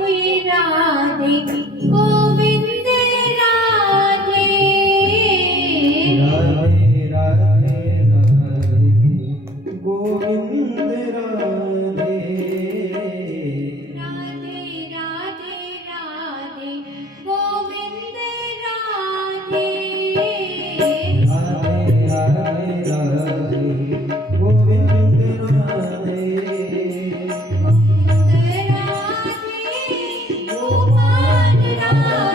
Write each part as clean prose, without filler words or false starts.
राधे गोविंद राधे राधे राधे राधे गोविंद राधे राधे राधे राधे गोविंद राधे राधे राधे राधे गोविंद राधे गोविंद राधे गोपाल राधे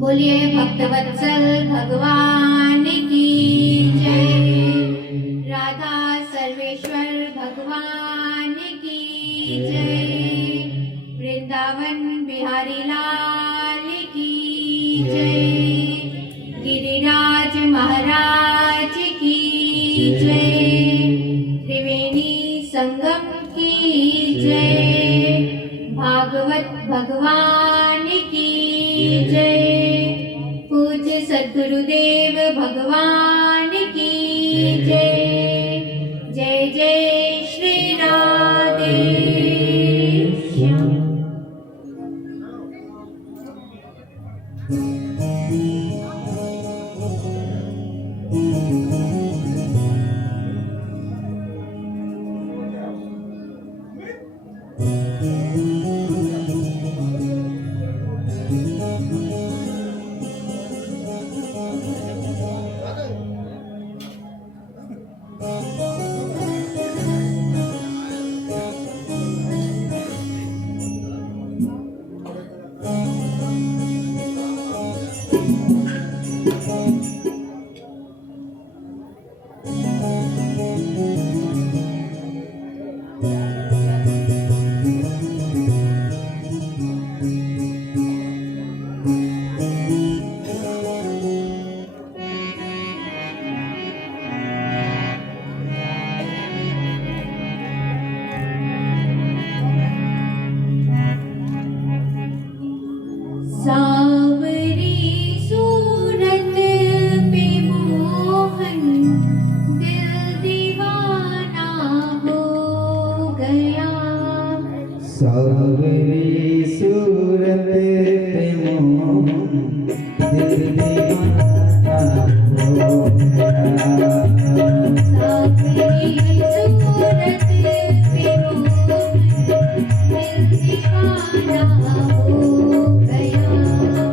बोलिए भक्तवत्सल भगवान की जय। राधा सर्वेश्वर भगवान की जय। वृंदावन बिहारी लाल की जय। गिरिराज महाराज की जय। त्रिवेणी संगम की जय। भागवत भगवान की जय। पूज्य सद्गुरुदेव भगवान की जय। जय जय श्री राधे श्याम। सावरी सूरत पे मोहन दिल दीवाना हो गया। सावरी सूरत पे मोहन दिल दीवाना हो गया। सावरी सूरत पे मोहन दिल दीवाना हो गया।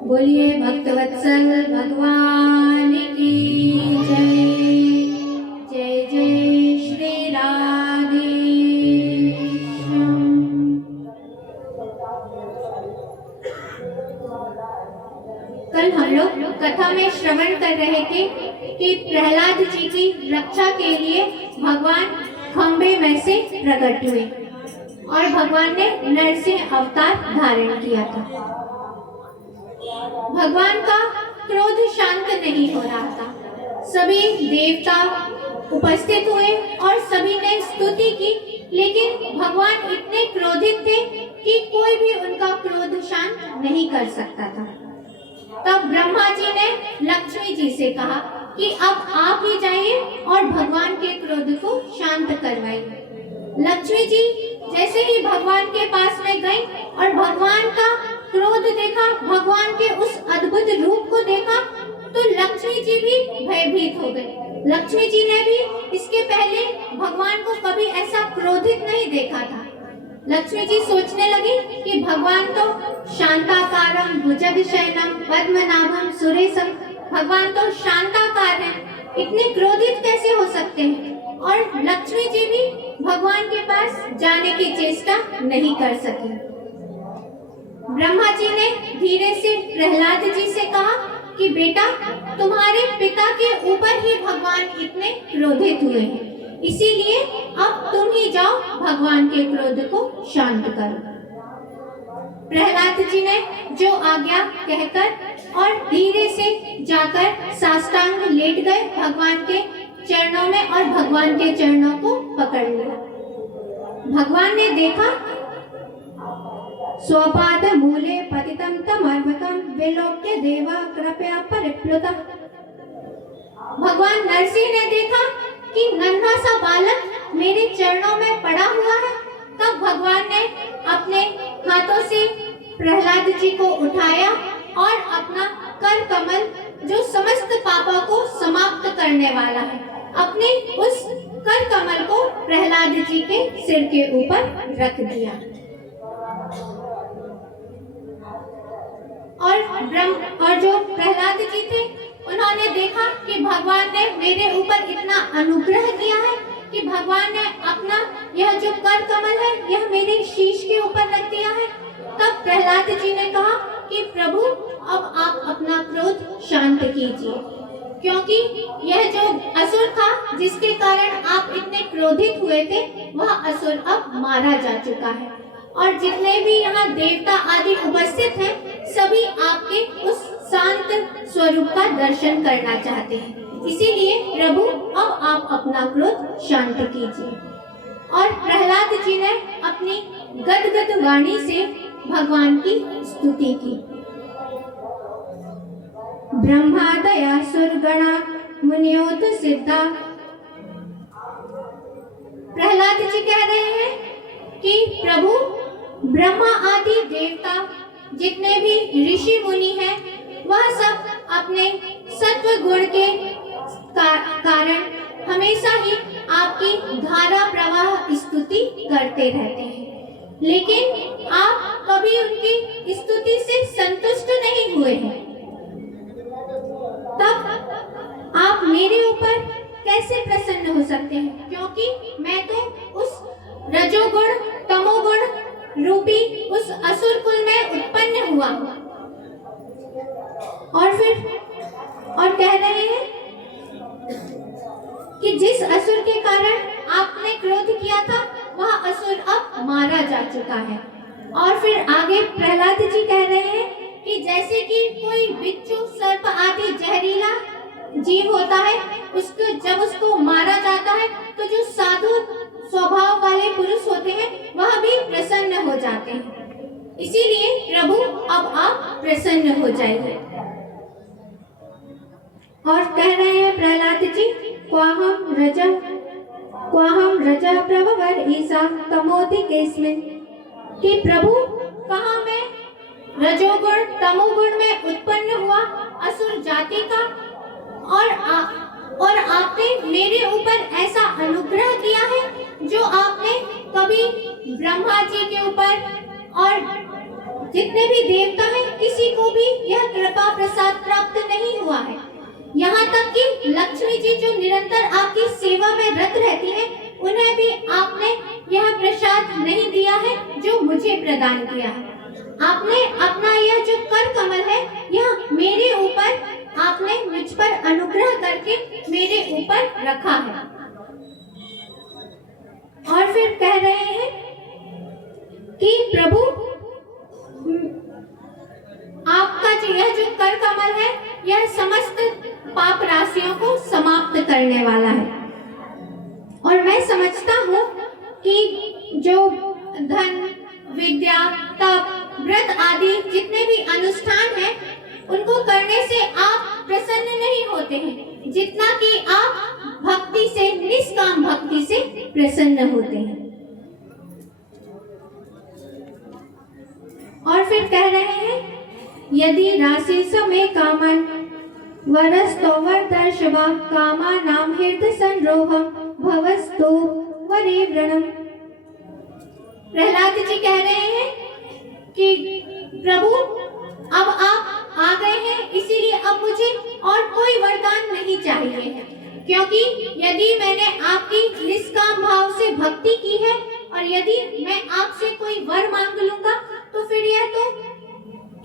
बोलिए भक्तवत्सल भगवान की जय। जय जय श्री राधे श्याम। कल हम लोग कथा में श्रवण कर रहे थे कि प्रहलाद जी की रक्षा के लिए भगवान खंबे में से प्रकट हुए और भगवान ने नरसिंह अवतार धारण किया था। भगवान का क्रोध शांत नहीं हो रहा था। सभी देवता उपस्थित हुए और सभी ने स्तुति की, लेकिन भगवान इतने क्रोधित थे कि कोई भी उनका क्रोध शांत नहीं कर सकता था। तब ब्रह्मा जी ने लक्ष्मी जी से कहा कि अब आप ही जाइए और भगवान के क्रोध को शांत करवाइए। लक्ष्मी जी जैसे ही भगवान के पास में गई और भगवान का क्रोध देखा, भगवान के उस अद्भुत रूप को देखा, तो लक्ष्मी जी भी भयभीत हो गई। लक्ष्मी जी ने भी इसके पहले भगवान को कभी ऐसा क्रोधित नहीं देखा था। लक्ष्मी जी सोचने लगी कि भगवान तो शांताकारम भुजगशयनम पद्मनाभम सुरेशम, भगवान तो शांताकार है, इतने क्रोधित कैसे हो सकते हैं। और लक्ष्मी जी भी भगवान के पास जाने की चेष्टा नहीं कर सकी। ब्रह्मा जी ने धीरे से प्रहलाद जी से कहा कि बेटा, तुम्हारे पिता के ऊपर ही भगवान इतने क्रोधित हुए हैं, इसीलिए अब तुम ही जाओ भगवान के क्रोध को शांत करो। प्रहलाद जी ने जो आज्ञा कहकर और धीरे से जाकर साष्टांग लेट गए भगवान के चरणों में और भगवान के चरणों को पकड़ लिया। भगवान ने देखा स्वपाद मूले पतितम तमर्भकम विलोक्य देवा कृपया परिप्लुतः। भगवान नरसिंह ने देखा कि नन्हा सा बालक मेरे चरणों में पड़ा हुआ है। तब भगवान ने अपने हाथों से प्रहलाद जी को उठाया और अपना कर कमल, जो समस्त पापों को समाप्त करने वाला है, अपने उस कर कमल को प्रहलाद जी के सिर के ऊपर रख दिया। और जो प्रहलाद जी थे, उन्होंने देखा कि भगवान ने मेरे ऊपर इतना अनुग्रह किया है कि भगवान ने अपना यह जो कर कमल है यह मेरे शीश के ऊपर रख दिया है। तब प्रहलाद जी ने कहा कि प्रभु, अब आप अपना क्रोध शांत कीजिए, क्योंकि यह जो असुर था जिसके कारण आप इतने क्रोधित हुए थे, वह असुर अब मारा जा चुका है और जितने भी यहाँ देवता आदि उपस्थित हैं, सभी आपके उस शांत स्वरूप का दर्शन करना चाहते हैं। इसीलिए प्रभु, अब आप अपना क्रोध शांत कीजिए। और प्रहलाद जी ने अपनी गदगद वाणी से भगवान की स्तुति की। ब्रह्मादया सुरगणा मुनियोत सिद्धा। प्रहलाद जी कह रहे हैं कि प्रभु, ब्रह्मा आदि देवता जितने भी ऋषि मुनि हैं, वह सब अपने सत्व गुण के कारण हमेशा ही आपकी धारा प्रवाह स्तुति करते रहते हैं, लेकिन आप कभी उनकी स्तुति से संतुष्ट नहीं हुए हैं। तब आप मेरे ऊपर कैसे प्रसन्न हो सकते हैं, क्योंकि मैं तो उस रजोगुण तमोगुण रूपी उस असुर कुल में उत्पन्न हुआ हूँ। और कह रहे हैं कि जिस असुर के कारण आपने क्रोध किया था, वह असुर अब मारा जा चुका है। और फिर आगे प्रहलाद जी कह रहे हैं कि जैसे कि कोई बिच्छू, सर्प आदि जहरीला जीव होता है, जब उसको मारा जाता है तो जो साधु स्वभाव वाले पुरुष होते हैं वह भी प्रसन्न हो जाते हैं। इसीलिए प्रभु, अब आप प्रसन्न हो जाइए। और कह रहे हैं प्रहलाद जी, क्वाहम रजा प्रभवर ईसा तमोधिकेस्मिन्, कि प्रभु, कहाँ मैं रजोगुण तमोगुण में उत्पन्न हुआ असुर जाति का, और आपने मेरे ऊपर ऐसा अनुग्रह किया है जो आपने कभी ब्रह्मा जी के ऊपर और जितने भी देवता हैं, किसी को भी यह कृपा प्रसाद प्राप्त नहीं हुआ है। यहाँ तक कि लक्ष्मी जी जो निरंतर आपकी सेवा में रत रहती हैं, उन्हें भी आपने यह प्रसाद नहीं दिया है जो मुझे प्रदान किया है। आपने अपना यह जो कर कमल है, यह मेरे ऊपर आपने मुझ पर अनुग्रह करके मेरे ऊपर रखा है। और फिर कह रहे हैं कि प्रभु आपका जो यह जो कर कमल है, यह समस्त पाप राशियों को समाप्त करने वाला है। और मैं समझता हूँ कि जो धन, विद्या, तप, व्रत आदि जितने भी अनुष्ठान हैं, उनको करने से आप प्रसन्न नहीं होते हैं, जितना कि आप भक्ति से, निष्काम भक्ति से प्रसन्न होते हैं। और फिर कह रहे हैं, यदि राशि समय कामन वरस्तो वरदर्शवा कामा नाम हृदय संरोहम भवस्तु वरे व्रणम। प्रहलाद जी कह रहे हैं कि प्रभु अब आप आ गए हैं, इसीलिए अब मुझे और कोई वरदान नहीं चाहिए, क्योंकि यदि मैंने आपकी निष्काम भाव से भक्ति की है और यदि मैं आपसे कोई वर मांग लूंगा तो फिर यह तो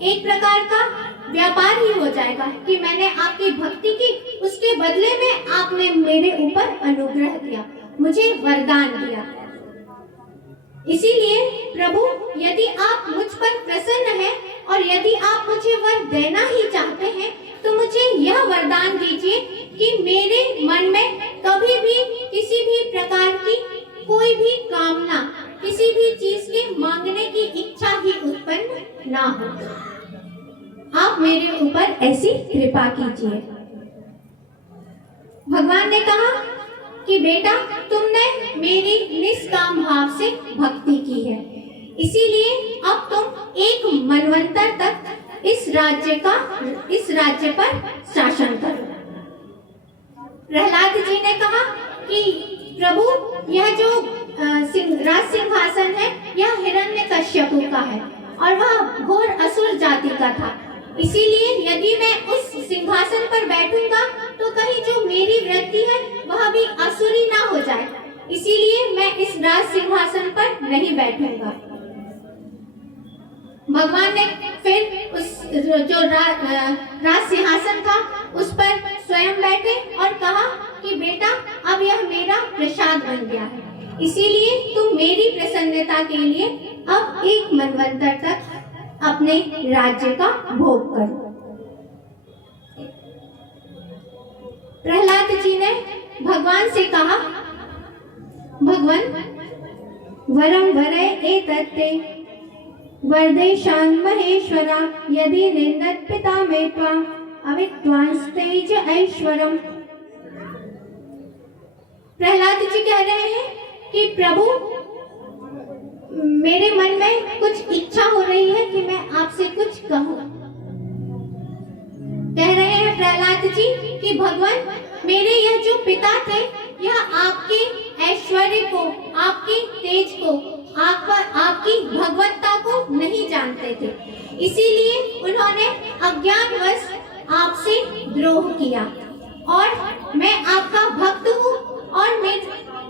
एक प्रकार का व्यापार ही हो जाएगा कि मैंने आपकी भक्ति की, उसके बदले में आपने मेरे ऊपर अनुग्रह किया, मुझे वरदान दिया। इसीलिए प्रभु यदि आप मुझ पर प्रसन्न हैं और यदि आप मुझे वर देना ही चाहते हैं तो मुझे यह वरदान दीजिए कि मेरे मन में कभी भी किसी भी प्रकार की कोई भी कामना, किसी भी चीज के मांगने की इच्छा ही उत्पन्न ना हो। आप मेरे ऊपर ऐसी कृपा कीजिए। भगवान ने कहा कि बेटा तुमने मेरी निष्काम भाव से भक्ति की है, इसीलिए अब तुम एक मनवंतर तक इस राज्य पर शासन करो। प्रहलाद जी ने कहा कि प्रभु यह जो राज सिंहासन है, यह हिरण्यकश्यपु का है और वह घोर असुर जाति का था, इसीलिए यदि मैं उस सिंहासन पर बैठूंगा तो कहीं जो मेरी वृत्ति है वह भी असुरी ना हो जाए, इसीलिए मैं इस राज सिंहासन पर नहीं बैठूंगा। भगवान ने फिर उस जो राज सिंहासन था उस पर स्वयं बैठे और कहा कि बेटा अब यह मेरा प्रसाद बन गया है, इसीलिए तुम मेरी प्रसन्नता के लिए अब एक मनवंतर तक अपने राज्य का भोग करो। प्रहलाद जी ने भगवान से कहा, भगवान वरम वरे एतत्ते वरदेशान महेश्वरा यदि निंदत पिता मे त्वां अविद्वांस्तेज ऐश्वरम। प्रहलाद जी कह रहे हैं कि प्रभु मेरे मन में कुछ इच्छा हो रही है कि मैं आपसे कुछ कहूं। कह रहे हैं प्रहलाद जी कि भगवान मेरे यह जो पिता थे, यह आपके ऐश्वर्य को, आपके तेज को, आपकी भगवत्ता को नहीं जानते थे, इसीलिए उन्होंने अज्ञानवश आपसे द्रोह किया और मैं आपका भक्त हूँ और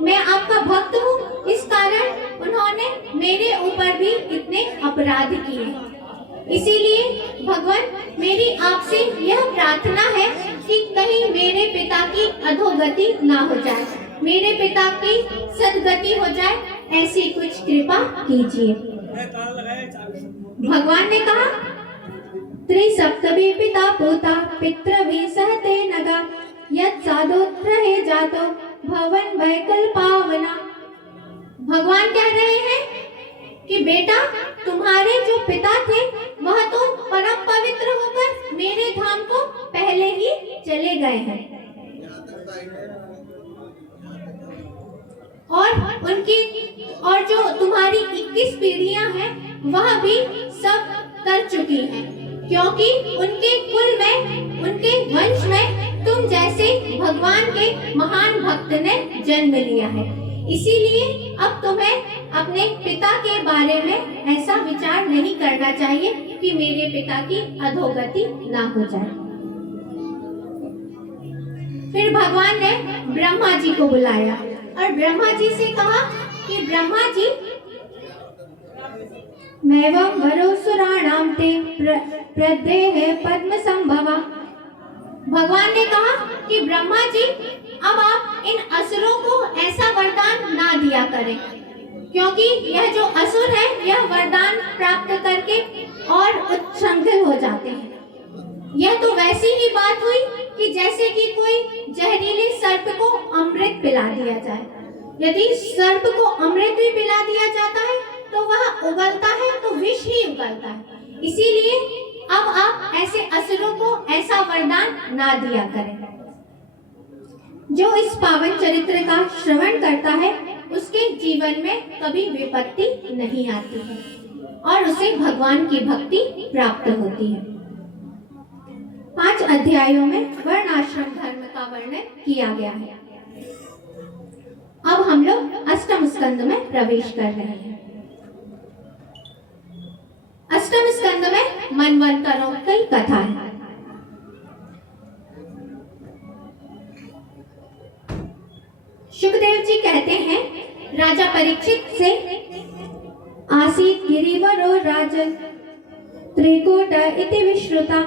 मैं आपका भक्त हूँ, इस कारण उन्होंने मेरे ऊपर भी इतने अपराध किए। इसीलिए भगवान मेरी आपसे यह प्रार्थना है कि कहीं मेरे पिता की अधोगति ना हो जाए, मेरे पिता की सद्गति हो जाए, ऐसी कुछ कृपा कीजिए। भगवान ने कहा, त्रिसप्तमी पिता पोता पितृभि सहते नगा यत् साधोत्रहे जातो भवन वैकल्पावना। भगवान कह रहे हैं कि बेटा तुम्हारे जो पिता थे वह तो परम पवित्र होकर मेरे धाम को पहले ही चले गए हैं और जो तुम्हारी 21 पीढ़ियां हैं वह भी सब कर चुकी हैं, क्योंकि उनके कुल में, उनके वंश में तुम जैसे भगवान के महान भक्त ने जन्म लिया है। इसीलिए अब तुम्हें अपने पिता के बारे में ऐसा विचार नहीं करना चाहिए कि मेरे पिता की अधोगति ना हो जाए। फिर भगवान ने ब्रह्मा जी को बुलाया और ब्रह्मा जी से कहा कि ब्रह्मा जी, मैवं वरोसुराणां ते प्रदेह पद्म संभवा। भगवान ने कहा कि ब्रह्मा जी, अब आप इन असुरों को ऐसा वरदान ना दिया करें, क्योंकि यह जो असुर है यह वरदान प्राप्त करके और उच्छृंखल हो जाते हैं। यह तो वैसी ही बात हुई कि जैसे कि कोई जहरीले सर्प को अमृत पिला दिया जाए। यदि सर्प को अमृत भी पिला दिया जाता है तो वह उगलता है तो विष ही उगलता है। इसीलिए अब आप ऐसे असुरों को ऐसा वरदान ना दिया करें। जो इस पावन चरित्र का श्रवण करता है उसके जीवन में कभी विपत्ति नहीं आती है और उसे भगवान की भक्ति प्राप्त होती है। 5 अध्यायों में वर्णाश्रम धर्म का वर्णन किया गया है। अब हम लोग अष्टम स्कंद में प्रवेश कर रहे हैं। अष्टम स्कंद में मनवंतरों की कथा है। सुखदेव जी कहते हैं, राजा परीक्षित से आसीत गिरिवरो राजन त्रिकूट इति विश्रुता।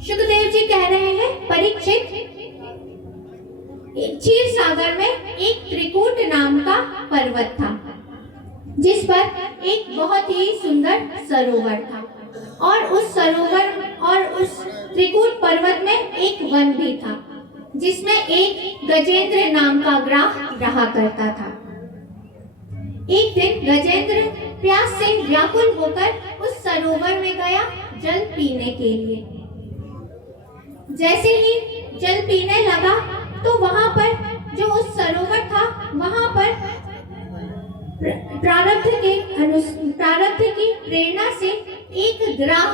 सुखदेव जी कह रहे हैं, परीक्षित, क्षीर सागर में एक त्रिकूट नाम का पर्वत था जिस पर एक बहुत ही सुंदर सरोवर था और उस सरोवर और उस त्रिकूट पर्वत में एक वन भी था जिसमें एक गजेंद्र नाम का ग्राह रहा करता था। एक दिन गजेंद्र प्यास से व्याकुल होकर उस सरोवर में गया जल पीने के लिए। जैसे ही जल पीने लगा तो वहां पर जो उस सरोवर था वहां पर प्रारब्ध की प्रेरणा से एक ग्राह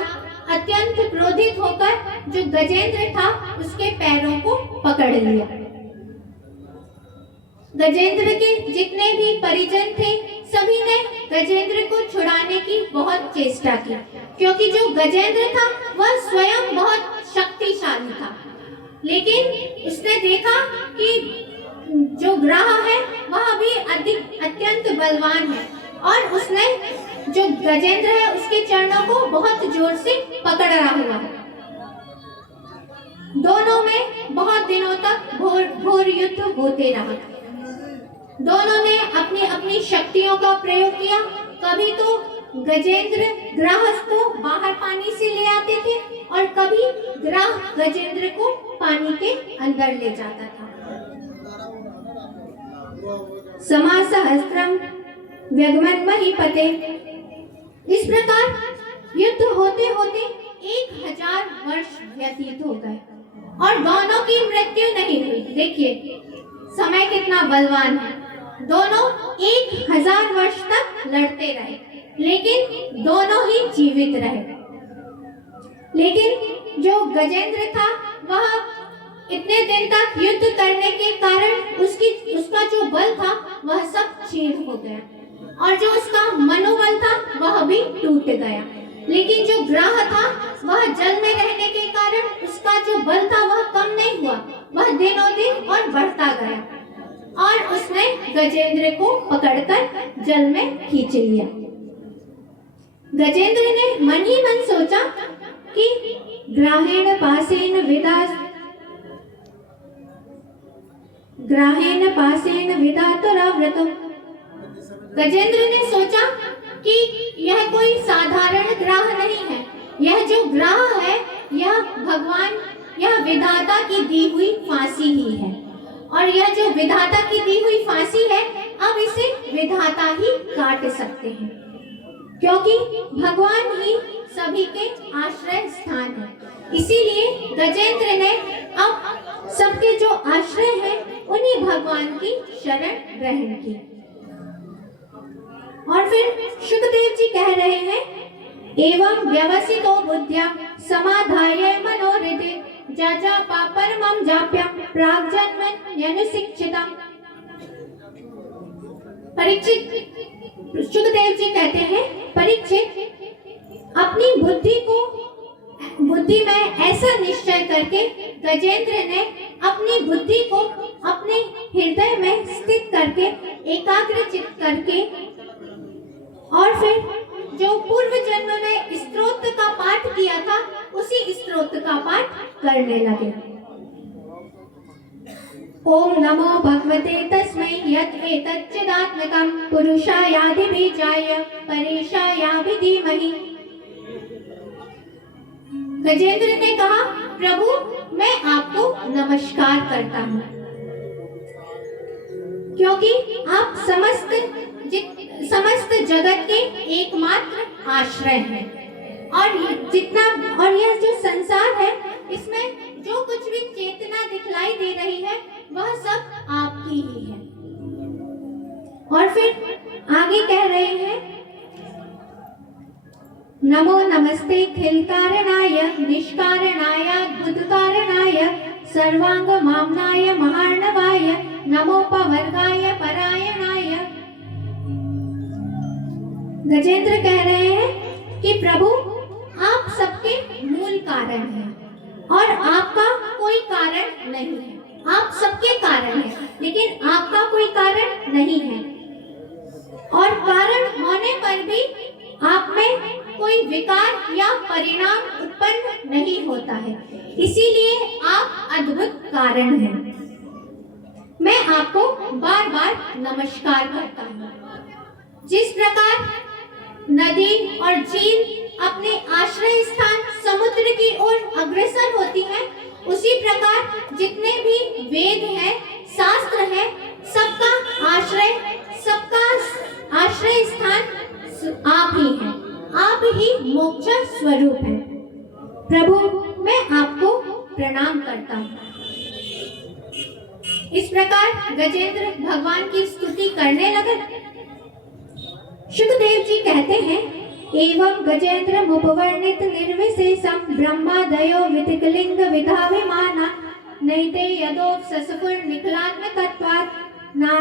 अत्यंत क्रोधित होकर जो गजेंद्र था उसके पैरों को पकड़ लिया। गजेंद्र के जितने भी परिजन थे सभी ने गजेंद्र को छुड़ाने की बहुत चेष्टा की, क्योंकि जो गजेंद्र था वह स्वयं बहुत शक्तिशाली था। लेकिन उसने देखा कि जो ग्राह है वह भी अत्यंत बलवान है और उसने जो गजेंद्र है उसके चरणों को बहुत जोर से पकड़ा हुआ है। दोनों में बहुत दिनों तक घोर युद्ध होते रहा। दोनों ने अपनी अपनी शक्तियों का प्रयोग किया। कभी तो गजेंद्र ग्राह को बाहर पानी से ले आते थे और कभी ग्राह गजेंद्र को पानी के अंदर ले जाता था। समासहस्त्रम व्यगमन्महीपते। इस प्रकार युद्ध होते होते 1000 वर्ष व्यतीत हो गए और दोनों की मृत्यु नहीं हुई। देखिए समय कितना बलवान है। दोनों 1000 वर्ष तक लड़ते रहे लेकिन दोनों ही जीवित रहे। लेकिन जो गजेंद्र था वह इतने दिन तक युद्ध करने के कारण उसका जो बल था वह सब क्षीण हो गया और जो उसका मनोबल था वह भी टूट गया। लेकिन जो ग्राह था वह जल में रहने के कारण उसका जो बल था वह कम नहीं हुआ, वह दिनों दिन और बढ़ता गया और उसने गजेंद्र को पकड़कर जल में खींच लिया। गजेंद्र ने मन ही मन सोचा कि ग्राहेण पासेन विधातुराव्रतम्। गजेंद्र ने सोचा कि यह कोई साधारण ग्राह नहीं है, यह जो ग्राह है यह भगवान, यह विधाता की दी हुई फांसी ही है और यह जो विधाता की दी हुई फांसी है अब इसे विधाता ही काट सकते हैं, क्योंकि भगवान ही सभी के आश्रय स्थान है। इसीलिए गजेंद्र ने अब सबके जो आश्रय है उन्हीं भगवान की शरण ग्रहण की। और फिर सुखदेव जी कह रहे हैं, एवं व्यवसितो बुद्ध्या समाधाय मनोहृदे जाजा परमं जाप्यं प्राग्जन्मन्यनुशिक्षितम्। परीक्षित सुखदेव जी कहते हैं, परीक्षित अपनी बुद्धि में ऐसा निश्चय करके गजेंद्र ने अपनी बुद्धि को अपने हृदय में स्थित करके एकाग्रचित करके और फिर जो पूर्व जन्म में स्तोत्र का पाठ किया था उसी स्तोत्र का पाठ करने लगे। ओम नमो भगवते तस्मै यत् एतच्चिदात्मकं पुरुषायाधि बीजाय परेशायाभि धीमहि। गजेंद्र ने कहा, प्रभु मैं आपको नमस्कार करता हूँ क्योंकि आप समस्त जगत के एकमात्र आश्रय हैं और यह जो संसार है इसमें जो कुछ भी चेतना दिखलाई दे रही है वह सब आपकी ही है। और फिर आगे कह रहे हैं, नमो नमस्ते खिल कारणाय निष्कारणाय अद्भुत कारणाय सर्वांग मामनाय महार्णवाय नमोपवर्गाय परायणाय। गजेंद्र कह रहे हैं कि प्रभु आप सबके मूल कारण हैं और आपका कोई कारण नहीं है। आप सबके कारण हैं लेकिन आपका कोई कारण नहीं है और कारण होने पर भी आप में कोई विकार या परिणाम उत्पन्न नहीं होता है, इसीलिए आप अद्भुत कारण हैं। मैं आपको बार बार नमस्कार करता हूँ। जिस प्रकार नदी और झील अपने आश्रय स्थान समुद्र की ओर अग्रसर होती है, उसी प्रकार जितने भी वेद हैं, शास्त्र हैं, सबका आश्रय स्थान आप ही हैं। आप ही मोक्ष स्वरूप हैं। प्रभु मैं आपको प्रणाम करता हूँ। इस प्रकार गजेंद्र भगवान की स्तुति करने लगे। सुखदेव जी कहते हैं, एवं गजेंद्र मुपवर्णित निर्विशेषम ब्रह्मादयो वितिकलिंग विधाविमाना नैते यदोप ससफुर निखलात्मकत्वात् ना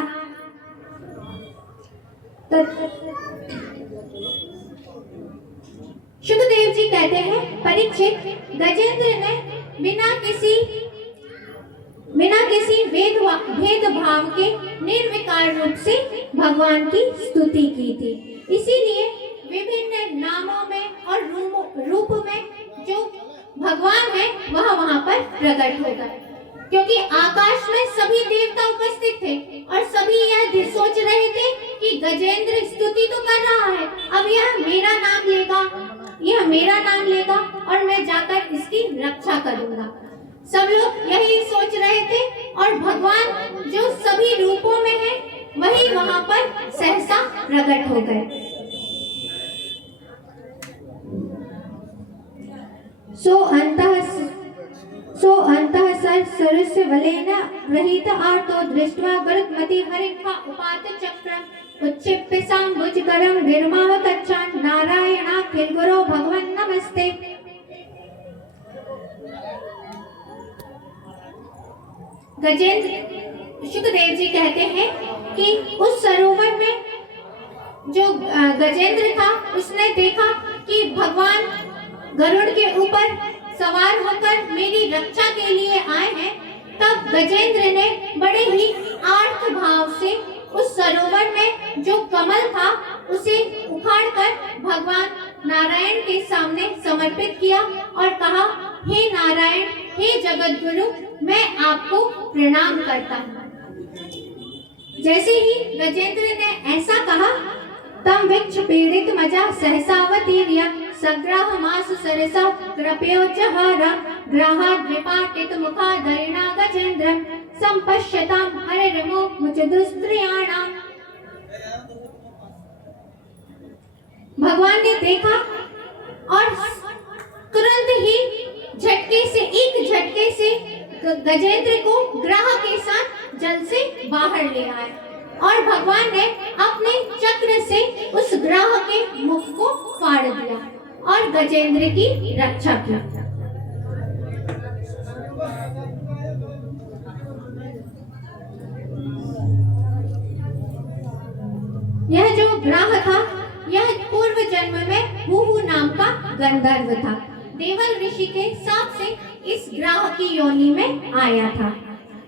सुखदेव जी कहते हैं, परीक्षित गजेंद्र ने बिना किसी भेदभाव के निर्विकार रूप से भगवान की स्तुति की थी। इसीलिए विभिन्न नामों में और रूप में जो भगवान है वह वहां पर प्रकट होगा, क्योंकि आकाश में सभी देवता उपस्थित थे और सभी यह सोच रहे थे कि गजेंद्र स्तुति तो कर रहा है, अब यह मेरा नाम लेगा और मैं जाकर इसकी रक्षा करूंगा। सब लोग यही सोच रहे थे और भगवान जो सभी रूपों में है वही वहां पर सहसा प्रकट हो गए। सो अंतः सरस्य वलेन गृहीत आर्तो दृष्ट्वा गरुत्मति हरिखा उपात चक्रम उच्छिप्य सांभुजकरं निर्माह कच्छान नारायणाखिल गुरो भगवन् नमस्ते। गजेंद्र सुखदेव जी कहते हैं कि उस सरोवर में जो गजेंद्र था उसने देखा कि भगवान गरुड़ के ऊपर सवार होकर मेरी रक्षा के लिए आए हैं। तब गजेंद्र ने बड़े ही आर्त भाव से उस सरोवर में जो कमल था उसे उखाड़कर भगवान नारायण के सामने समर्पित किया और कहा, हे नारायण, हे जगत गुरु, मैं आपको प्रणाम करता हूँ। जैसे ही गजेंद्र ने ऐसा कहा, तम विक्ष पीड़ित मजा सहसावतीर्य सग्राह मास सरसा कृपयोजहारा ग्राहाद्विपाटित मुखाधरिणा गजेंद्रं संपश्यतां हरिर्मो मुचदुस्त्रियाणाम्। भगवान ने देखा और तुरंत ही एक झटके से गजेंद्र को ग्राह के साथ जल से बाहर ले आए और भगवान ने अपने चक्र से उस ग्राह के मुख को फाड़ दिया और गजेंद्र की रक्षा की। ग्राह था, यह पूर्व जन्म में भूहु नाम का गंधर्व था। देवल ऋषि के शाप से इस ग्राह की योनि में आया था।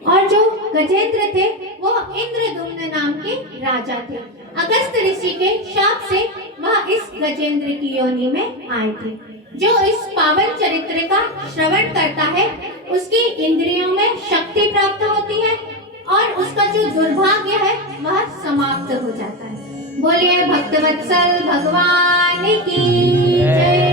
और जो गजेंद्र थे वो इंद्रदुम्न नाम के राजा थे। अगस्त ऋषि के शाप से वह इस गजेंद्र की योनि में आए थे। जो इस पावन चरित्र का श्रवण करता है उसकी इंद्रियों में शक्ति प्राप्त होती है और उसका जो दुर्भाग्य है वह समाप्त हो जाता है। बोलिए भक्तवत्सल भगवान की जय।